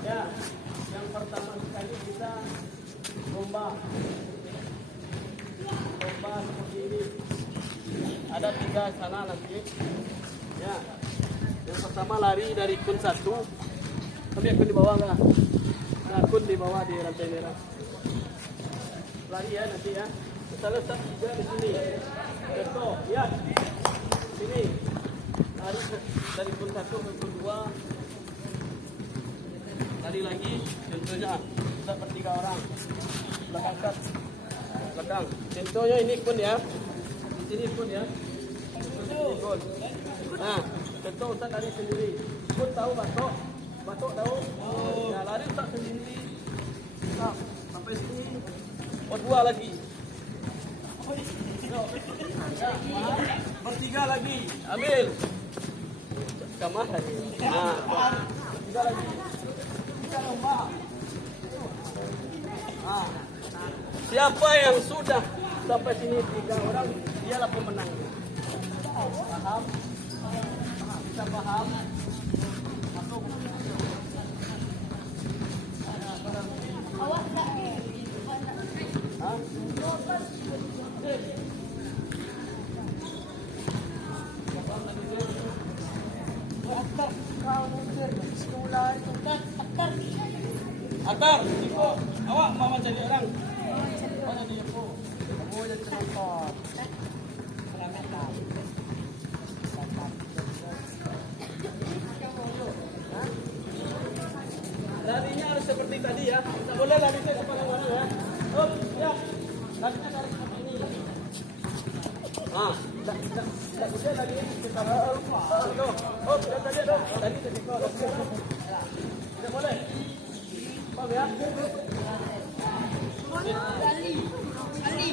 Ya, yang pertama sekali kita lomba seperti ini. Ada 3 sana nanti. Ya, yang pertama lari dari kun 1. Tapi kun di bawah enggak? Nah, kun di bawah di rantai merah. Lari ya nanti ya. Misalnya start 3 di sini. Contoh, ya. Sini. Lari dari kun 1 ke kun 2. Lari lagi, contohnya kita bertiga orang. Belakang cut. Belakang. Contohnya ini kun ya. Di sini kun ya. Kun. Nah, contoh Ustaz lari sendiri. Kun tahu batok? Batok tahu? Ya, lari Ustaz sendiri. Nah, sampai sini. Oh, 2 lagi. Ya, bertiga lagi. Ambil. Kamar lagi. Nah, bertiga lagi. Kita lomba. Nah, siapa yang sudah sampai sini 3 orang, dialah pemenangnya. Paham? Kita paham? Masuk. Hah? Akbar, Iko, awak mama jadi orang. Oh jadi Iko. Oh jadi penonton. Larinya harus seperti tadi ya. Tak boleh lari ke depan orang ya. Oh, ya. Larinya dari ini. Ah, tak boleh lagi kita oh, tadi dong. Tadi tidak boleh. Paham ya? Ali.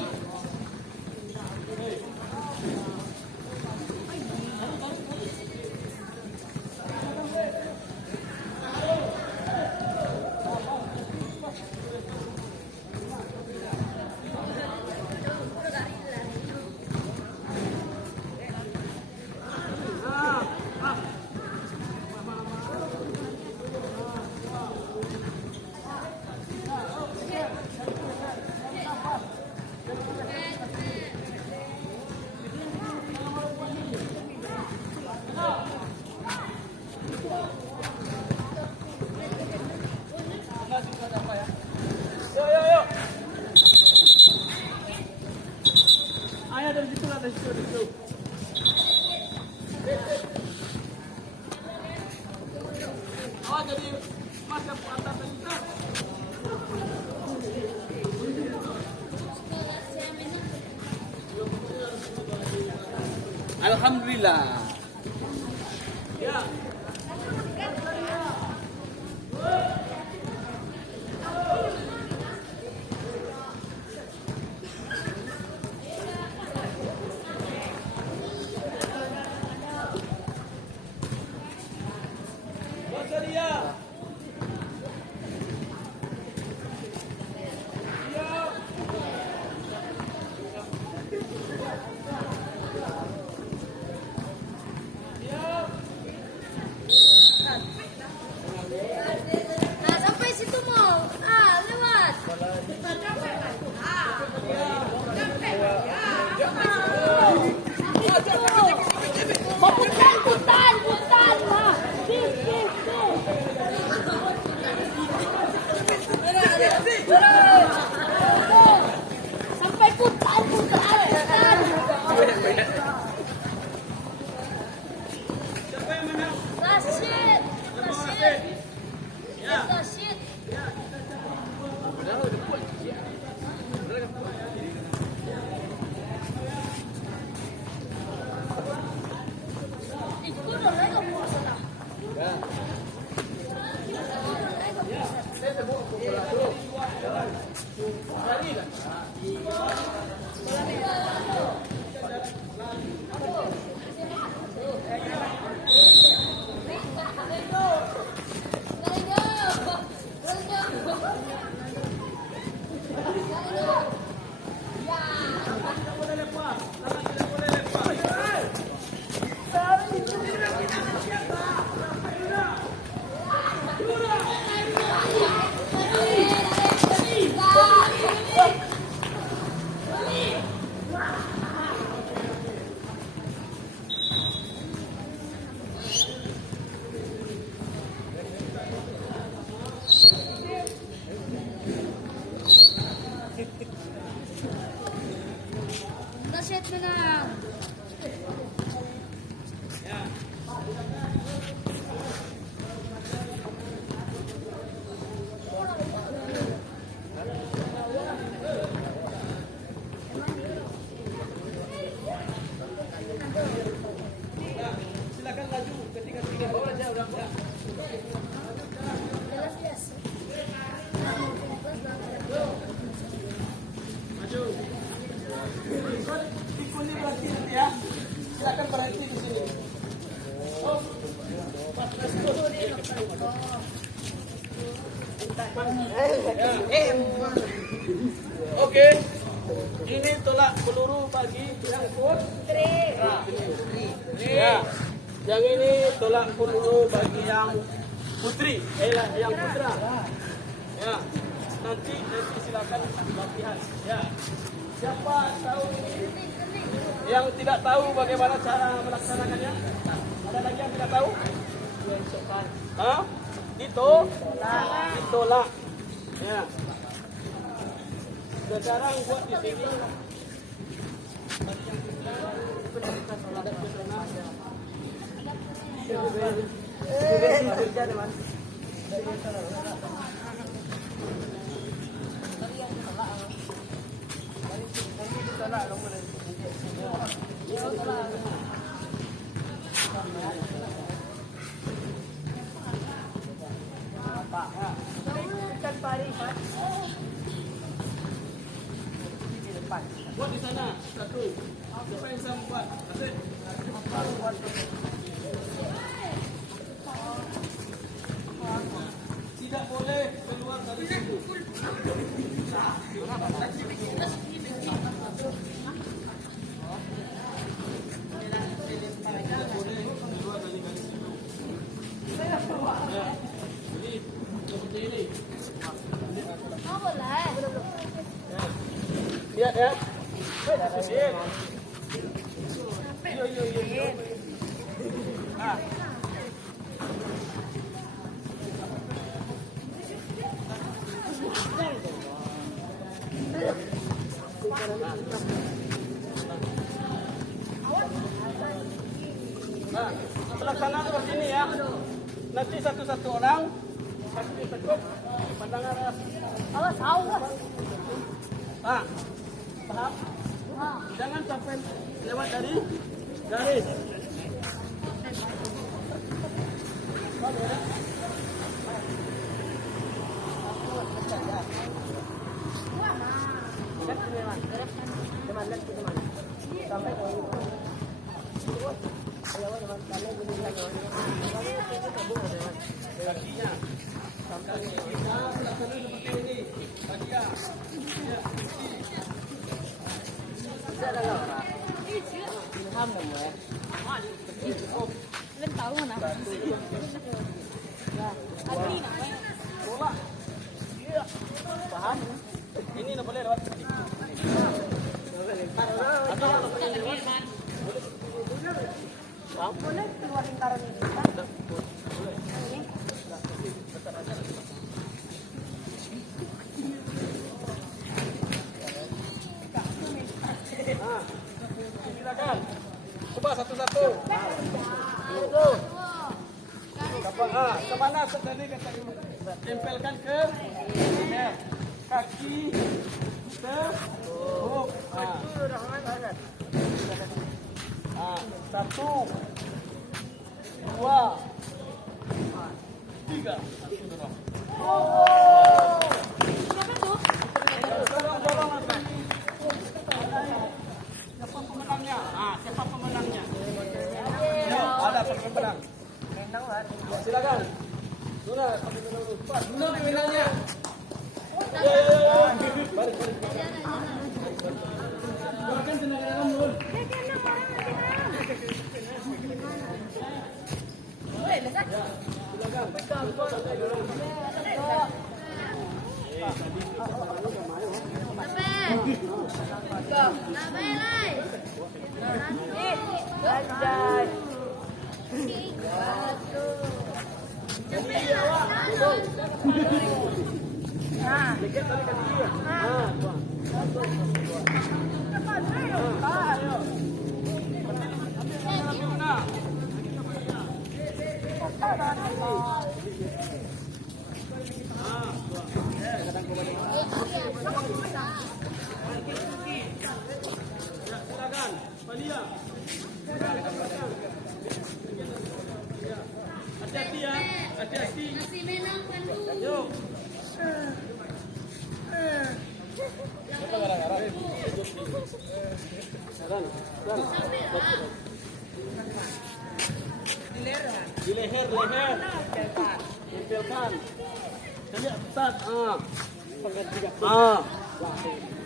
Alhamdulillah. Ya. Basaria. Nah, sampai situ mau. Ah, lewat. Putar. Nah. Sip. Sampai putar. Siapa yang menang? Rashid. Ya. Rashid. Ikut dong, lagi puasa lah. Rashid menang. Silakan maju ketika tiga bola aja udah. Ya. Maju. Pikul ini berarti nanti ya. Silakan berhenti di sini. Oh. 14 Oke. Ini tolak peluru bagi yang putri. Ya. Yang ini tolak peluru bagi yang putri. Yang putra. Ya. Nanti silakan latihan. Ya. Siapa tahu yang tidak tahu bagaimana cara melaksanakannya? Ada lagi yang tidak tahu? Hah? Ditolak. Ya. Sekarang buat di sini. Buat di sana satu. Siapa yang sama buat? Asik. Tidak boleh keluar dari situ. Tidak boleh keluar dari garis situ. Ya. Jadi seperti ini. Oh, boleh. Lihat ya. Sip. Yo. Ah. Nah, pelaksanaan seperti ini ya. Nanti satu-satu orang kasih ditekuk pandangan arah. Awas, awas. Ah, paham? Jangan sampai lewat dari Garis. Lên tàu mana? Bola. Paham? Ini nak boleh lewat sini. Boleh keluar lingkaran ini. Silakan. Coba satu-satu. Satu. Ke mana tadi kata Ibu? Tempelkan ke leher. Kaki ke hook. Satu, dua, tiga. Siapa pemenangnya? Siapa pemenangnya? Ada pemenang. Silakan. Nuna, Nuna pemenangnya. Balik. Doakan tenaga dalam dulu. Silakan, Malia. Hati-hati ya, hati-hati. Nasi menang Bandung. Yuk. Di leher. Tempelkan. Jadi Ustaz.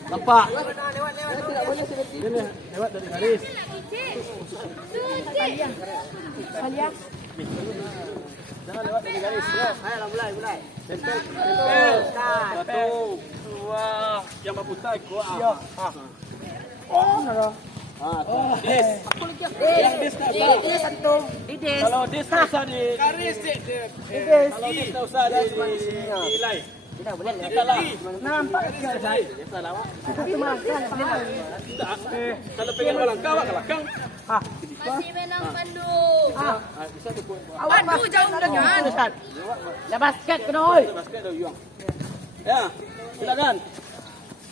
Nampak. Ini lewat dari garis. Jangan lewat dari garis. Ayo mulai. Tempel. Satu, dua. Yang berputar kuat. Siap. Dis. Yang dis tak usah. Kalau dis tak usah di garis. Kalau dis tak usah di nilai. Tidak boleh nampak sekali. Kalau pengen melangkah, kelakang. Nasi menang Bandung. Aduh jauh dengan. Ya basket kedoi. Basket dah yuang. Ya, silakan.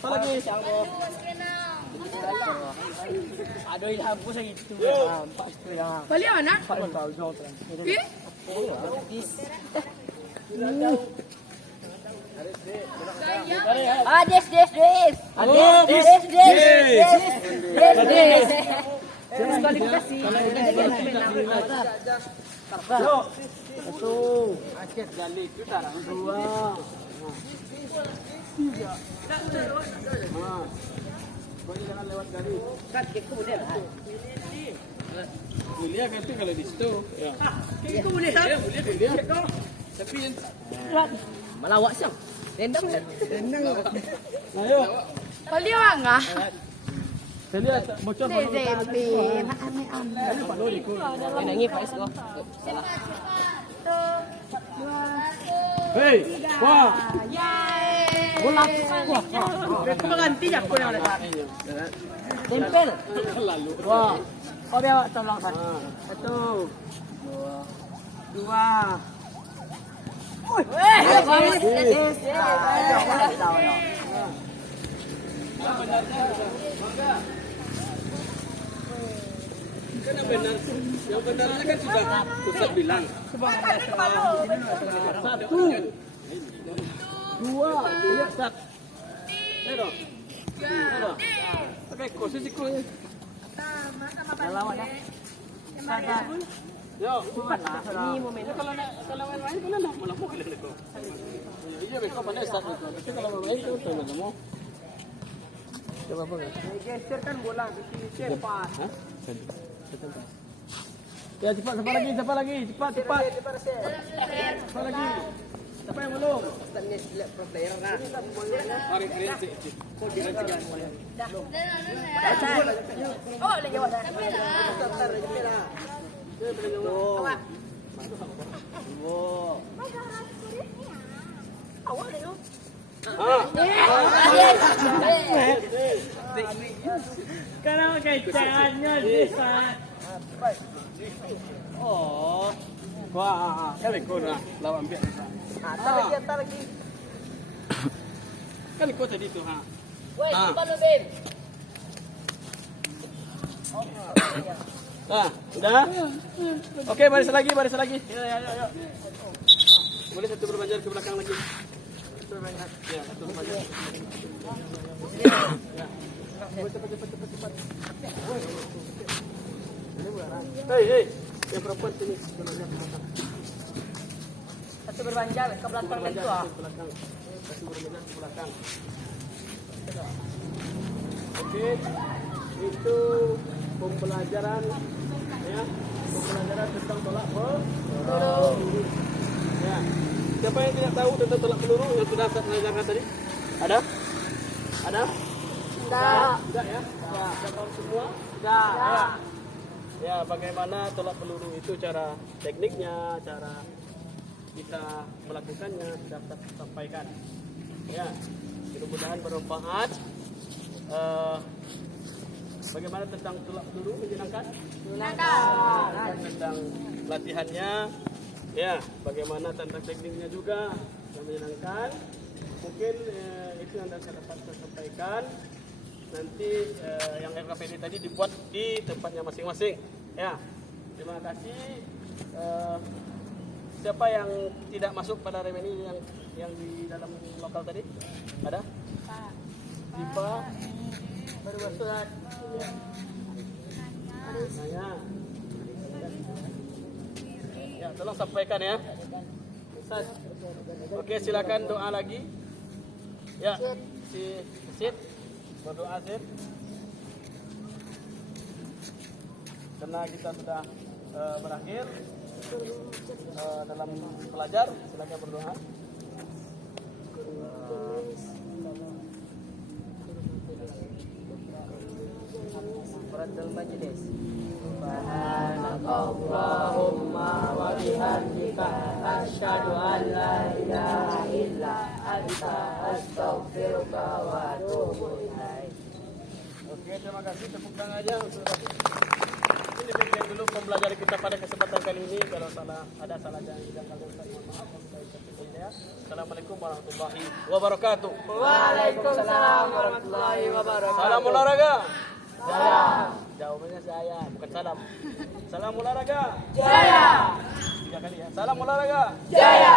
Apa lagi? Nasi menang. Aduh ilham pun segitu. Balik mana? Des. Diskualifikasi. Yuk. Satu. Asyik balik. Dua. Tiga. Boleh jangan lewat garis. Boleh kan tu kalau di situ. Ya. Itu boleh tak? Boleh. Tapi yang Melawak siang. Rendang. ayo. Balik mana? Saya lihat bocor baru. Ini Pak Lori ku. Ini Faiz ko. Hei, wah. Bola. Aku mengganti aku yang ada. Tempel. Lalu. Wah. Kau biar tolong satu. Dua. Yang benarnya kan sudah Ustaz bilang. Satu, dua, lihat Ustaz. Ayo. Oke, posisi kau. Yo, ini momennya kalau main-main kan nak malah mau kalian itu. Iya, kau pandai Ustaz itu. Tapi kalau main itu tuh mau. Coba apa enggak? Geser kan bola ke sini cepat. Hah? Ya cepat, siapa lagi? Cepat. Cepat lagi. Siapa yang belum? Ustaznya select pro player nah. Mari cek. Kau dia cek. Oh, lagi jawab. Bentar aja lah. Awak ni. Karena kaitannya bisa. Oh, wah, kan kau nak lawan biar. Tar lagi. Kan kau tadi tu ha. Woi, cepat lu, Bim. Sudah? Oke, baris lagi. Ya. Boleh satu berbanjar ke belakang lagi. Ya, satu berbanjar. Ya. Cepat. Hei, yang perempuan sini. Satu berbanjar ke belakang lagi tu ah. Satu berbanjar ke belakang. Oke, itu pembelajaran tentang tolak peluru. Ya. Siapa yang tidak tahu tentang tolak peluru yang sudah saya ajarkan tadi? Ada? Tidak ya? Sudah tahu semua? Sudah. Ya, bagaimana tolak peluru itu, cara tekniknya, cara kita melakukannya sudah kita sampaikan. Ya, mudah-mudahan bermanfaat. Bagaimana tentang tolak peluru menyenangkan? Tentang latihannya, ya. Bagaimana tentang tekniknya juga yang menyenangkan. Mungkin itu yang dapat saya sampaikan. Nanti yang RKPD tadi dibuat di tempatnya masing-masing. Ya, terima kasih. Siapa yang tidak masuk pada remeni yang di dalam lokal tadi? Ada? Dipa. Baru masuk. Nanya. Ya, tolong sampaikan ya. Ustaz. Oke, silakan doa lagi. Ya, si Sid berdoa Sid. Karena kita sudah berakhir dalam belajar, silakan berdoa. Beratul majlis. Subhanakallahumma wa bihamdika asyhadu an la ilaha illa anta astaghfiruka wa atubu ilaik. Oke, terima kasih. Tepuk tangan aja untuk ini demikian dulu pembelajaran kita pada kesempatan kali ini. Kalau ada salah jangan mohon maaf. Assalamualaikum warahmatullahi wabarakatuh. Waalaikumsalam warahmatullahi wabarakatuh. Salam olahraga. Jaya. Jawabannya saya, bukan salam. Salam olahraga. Jaya. 3 kali ya. Salam olahraga. Jaya.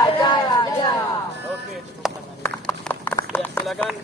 Oke, tepuk tangan. Ya, silakan.